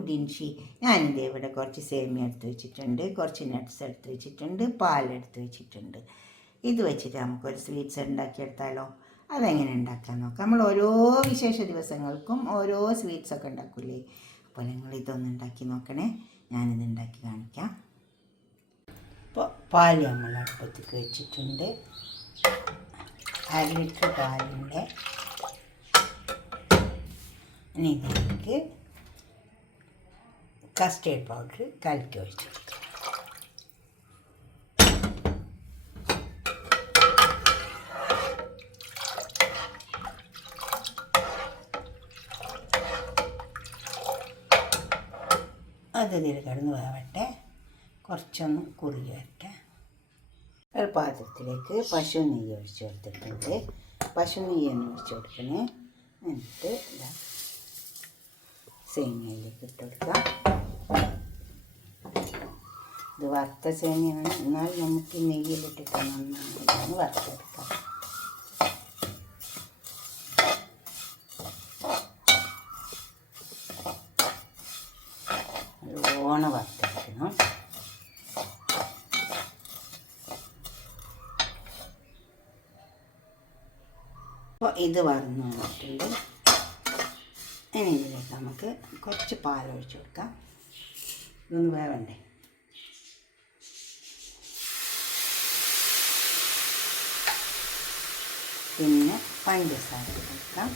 ഫുഡിൻഷി. ഞാനിത് ഇവിടെ കുറച്ച് സേമിയ എടുത്ത് വെച്ചിട്ടുണ്ട്, കുറച്ച് നട്ട്സ് എടുത്ത് വെച്ചിട്ടുണ്ട്, പാലെടുത്ത് വെച്ചിട്ടുണ്ട്. ഇത് വെച്ചിട്ട് നമുക്കൊരു സ്വീറ്റ്സ് ഉണ്ടാക്കിയെടുത്താലോ? അതെങ്ങനെ ഉണ്ടാക്കാൻ നോക്കാം. നമ്മൾ ഓരോ വിശേഷ ദിവസങ്ങൾക്കും ഓരോ സ്വീറ്റ്സൊക്കെ ഉണ്ടാക്കൂലേ? അപ്പോൾ നിങ്ങൾ ഇതൊന്ന് ഉണ്ടാക്കി നോക്കണേ. ഞാനിത് ഉണ്ടാക്കി കാണിക്കാം. ഇപ്പോൾ പാല് നമ്മൾ അടുപ്പത്തേക്ക് വെച്ചിട്ടുണ്ട്. 1/2 ലിറ്റർ പാലുണ്ട്. ഇനി ഇതിലേക്ക് കസ്റ്റേർഡ് പൗഡർ കലക്കി ഒഴിച്ചെടുക്കുക. അത് ഇതിൽ കിടന്ന് വേവട്ടെ, കുറച്ചൊന്ന് കുറുകി വരട്ടെ. ഒരു പാത്രത്തിലേക്ക് പശു നെയ്യ് ഒഴിച്ച് കൊടുത്തിട്ടുണ്ട്. പശു നെയ്യൊന്ന് ഒഴിച്ച് കൊടുക്കണേ. എന്നിട്ട് സേമിയയിലേക്ക് ഇട്ട് കൊടുക്കാം. ഇത് വറുത്ത സേമിയാണ്, എന്നാൽ നമുക്ക് നെയ്യിലിട്ടിട്ട് നന്നായി വറുത്തെടുക്കാം. നല്ലോണം വറുത്തെടുക്കണം. അപ്പോൾ ഇത് വറന്ന് വന്നിട്ടുണ്ട്. ഇനി ഇതിലേക്ക് നമുക്ക് കുറച്ച് പാലൊഴിച്ച് കൊടുക്കാം. ഇതൊന്ന് വേവണ്ടേ. പിന്നെ പഞ്ചസാര കൊടുക്കാം.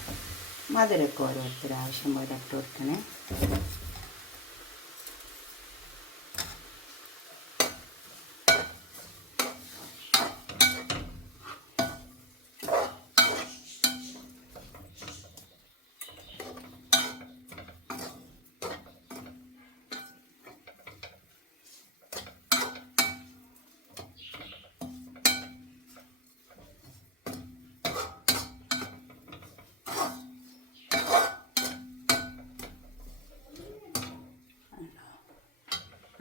മധുരമൊക്കെ ഓരോരുത്തർ ആവശ്യം പോലെ ഇട്ട് കൊടുക്കണേ.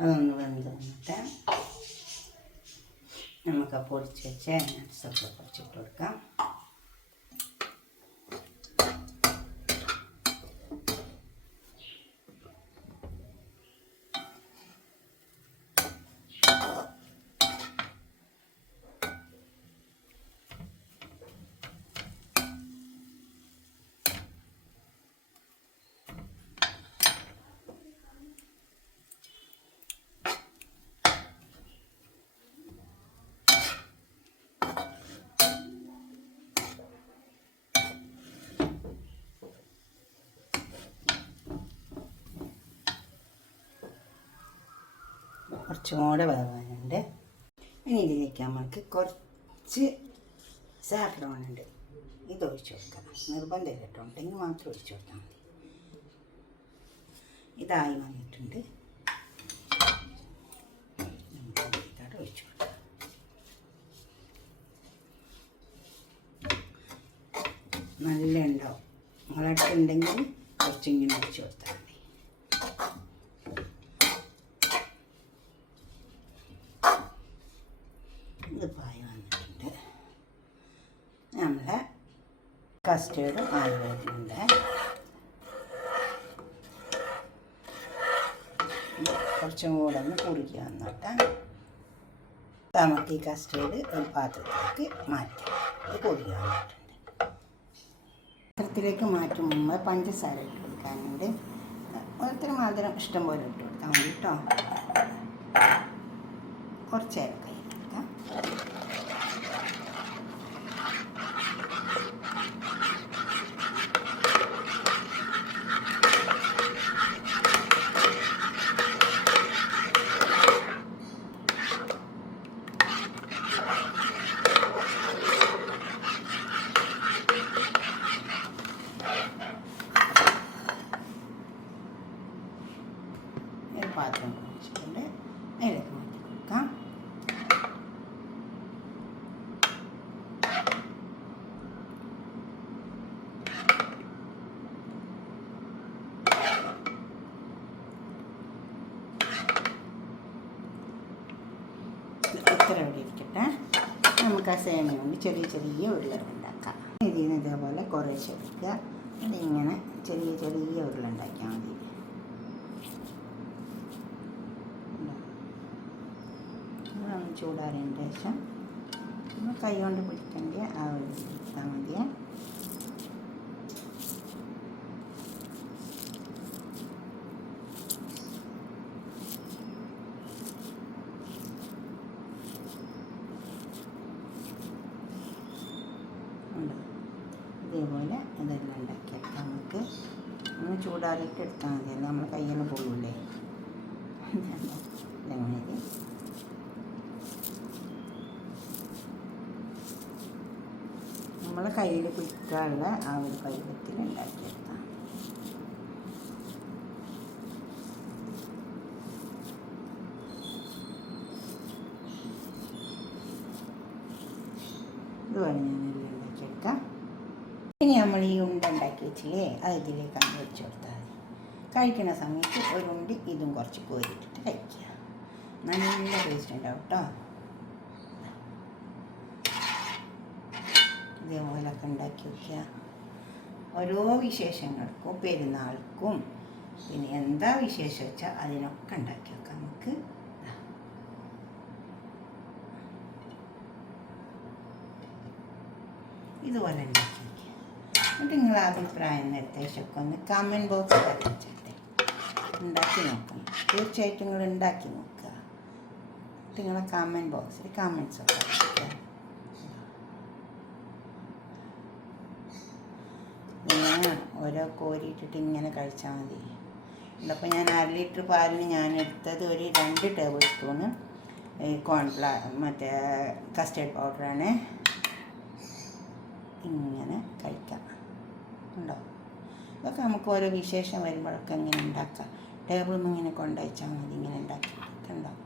അതൊന്ന് വെന്ത് വന്നിട്ട് നമുക്ക് പൊടിച്ച് വെച്ച നട്ട്സൊക്കെ പൊടിച്ചിട്ട് കൊടുക്കാം. കുറച്ചും കൂടെ വേവാനുണ്ട്. ഇനി ഇതിലേക്ക് നമുക്ക് കുറച്ച് സാഫ്രോൺ ഉണ്ട്, ഇത് ഒഴിച്ച് കൊടുക്കാം. നിർബന്ധം കേട്ടോണ്ടെങ്കിൽ മാത്രം ഒഴിച്ച് കൊടുത്താൽ മതി. ഇതായി വന്നിട്ടുണ്ട്. നമുക്ക് ഒഴിച്ച് കൊടുക്കാം. നല്ല ഉണ്ടാവും. നിങ്ങളടുത്തുണ്ടെങ്കിൽ കുറച്ചിങ്ങനെ ഒഴിച്ച് കൊടുത്താൽ മതി. ഇത് പായ വന്നിട്ടുണ്ട്. നമ്മളെ കസ്റ്റേർഡ് ആയി വരുന്നുണ്ട്. കുറച്ചും കൂടെ ഒന്ന് കുറുക്കി വന്നോട്ടെ. നമുക്ക് ഈ കസ്റ്റേർഡ് ഒരു പാത്രത്തിലേക്ക് മാറ്റാം. ഇത് കുറുക്കി വന്നിട്ടുണ്ട്. പാത്രത്തിലേക്ക് മാറ്റും മുമ്പ് പഞ്ചസാര ഇട്ട് കൊടുക്കാനുണ്ട്. ഓരോരുത്തർ മധുരം ഇഷ്ടം പോലെ ഇട്ട് കൊടുത്താൽ മതി കേട്ടോ. കുറച്ച് ഏലക്കായ ഇട്ടെടുക്കാം. പാത്രം വെച്ചിട്ടുണ്ട്. അതിലേക്ക് മാറ്റി കൊടുക്കാം. ഇത്ര ഇവിടെ ഇരിക്കട്ടെ. നമുക്ക് ആ സേമിയ കൊണ്ട് ചെറിയ ചെറിയ ഉരുളകൾ ഉണ്ടാക്കാം. ഇതിൽ നിന്ന് ഇതേപോലെ കുറേശ്ശെ എടുക്കുക. ഇതിങ്ങനെ ചെറിയ ചെറിയ ഉരുളുണ്ടാക്കിയാൽ മതി. ചൂടാറിയതിന് ശേഷം നമ്മൾ കൈ കൊണ്ട് പിടിക്കേണ്ട ആ ഒരു എടുത്താൽ മതിയേ. ഇതേപോലെ ഇതെല്ലാം ഉണ്ടാക്കിയെടുക്കാം. നമുക്ക് ഒന്ന് ചൂടാറിയിട്ട് എടുത്താൽ മതി, നമ്മൾ കയ്യെല്ലാം പോകില്ലേ. ഇതെങ്ങനെ നമ്മളെ കയ്യിൽ പിടിക്കാനുള്ള ആ ഒരു പരുവത്തിൽ ഉണ്ടാക്കിയെടുക്കാം. ഇതുപോലെ ഞാനെല്ലാം ഉണ്ടാക്കിയെടുക്കാം. ഇനി നമ്മൾ ഈ ഉണ്ട ഉണ്ടാക്കി വെച്ചില്ലേ, അത് ഇതിലേക്കാണ് വെച്ച് കൊടുത്താൽ മതി. കഴിക്കുന്ന സമയത്ത് ഒരു ഉണ്ടി ഇതും കുറച്ച് കോരിയിട്ടിട്ട് കഴിക്കുക. നല്ല ടേസ്റ്റ് ഉണ്ടാവും കേട്ടോ. ഇതേപോലൊക്കെ ഉണ്ടാക്കി വയ്ക്കുക. ഓരോ വിശേഷങ്ങൾക്കും പെരുന്നാൾക്കും പിന്നെ എന്താ വിശേഷം വെച്ചാൽ അതിനൊക്കെ ഉണ്ടാക്കി വെക്കാം നമുക്ക്. ഇതുപോലെ ഉണ്ടാക്കി വയ്ക്കുക. എന്നിട്ട് നിങ്ങളെ അഭിപ്രായം നിർദ്ദേശമൊക്കെ ഒന്ന് കമൻറ്റ് ബോക്സിൽ അറിയിച്ചേ. ഉണ്ടാക്കി നോക്കണം, തീർച്ചയായിട്ടും നിങ്ങൾ ഉണ്ടാക്കി നോക്കുക. നിങ്ങളെ കമൻറ്റ് ബോക്സിൽ കമൻറ്റ്സ് ഒക്കെ അറിയിക്കുക. ഇങ്ങനെ ഓരോ കോരിയിട്ടിട്ട് ഇങ്ങനെ കഴിച്ചാൽ മതി. അപ്പോൾ ഞാൻ 1 ലിറ്റർ പാലിന് ഞാൻ എടുത്തത് ഒരു 2 ടേബിൾ സ്പൂണ് മറ്റേ കസ്റ്റേർഡ് പൗഡറാണ്. ഇങ്ങനെ കഴിക്കാം ഉണ്ടോ. ഇതൊക്കെ നമുക്ക് ഓരോ വിശേഷം വരുമ്പോഴൊക്കെ ഇങ്ങനെ ഉണ്ടാക്കാം. ടേബിളിൽ നിന്ന് ഇങ്ങനെ കൊണ്ടുവച്ചാൽ മതി, ഇങ്ങനെ ഉണ്ടാക്കിയിട്ടൊക്കെ ഉണ്ടാവും.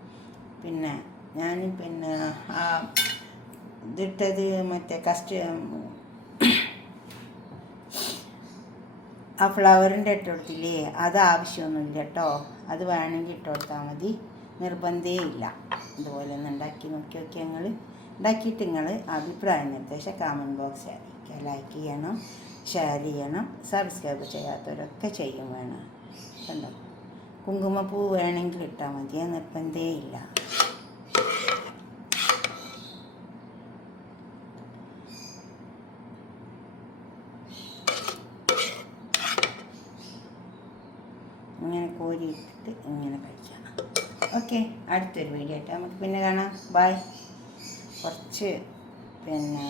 പിന്നെ ഞാൻ പിന്നെ ആ ഇതിട്ടത് മറ്റേ ആ ഫ്ലവറിൻ്റെ ഇട്ട് കൊടുത്തില്ലേ, അത് ആവശ്യമൊന്നുമില്ല കേട്ടോ. അത് വേണമെങ്കിൽ ഇട്ട് കൊടുത്താൽ മതി, നിർബന്ധമേ ഇല്ല. ഇതുപോലെ ഒന്ന് ഉണ്ടാക്കി നോക്കി ഞങ്ങൾ ഉണ്ടാക്കിയിട്ട് നിങ്ങൾ അഭിപ്രായം നിർദ്ദേശം കമൻറ്റ് ബോക്സിൽ അറിയിക്കുക. ലൈക്ക് ചെയ്യണം, ഷെയർ ചെയ്യണം, സബ്സ്ക്രൈബ് ചെയ്യാത്തവരൊക്കെ ചെയ്യും വേണം. കണ്ടോ, കുങ്കുമപ്പൂ വേണമെങ്കിൽ ഇട്ടാൽ മതി, നിർബന്ധമേ ഇല്ല. ഇങ്ങനെ കോരിയിട്ടിട്ട് ഇങ്ങനെ കഴിക്കണം. ഓക്കെ, അടുത്തൊരു വീഡിയോ ആയിട്ട് നമുക്ക് പിന്നെ കാണാം. ബൈ. കുറച്ച് പിന്നെ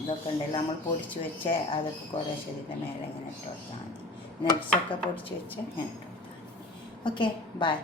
ഇതൊക്കെ ഉണ്ടല്ലോ നമ്മൾ പൊടിച്ച് വെച്ച അതൊക്കെ കുറേ ശരീരത്തെ മേലെ ഇങ്ങനെ ഇട്ട് കൊടുത്താൽ മതി. നട്ട്സൊക്കെ പൊടിച്ച് വെച്ച് ഇങ്ങനെ ഇട്ട് കൊടുത്താൽ മതി. Okay, by.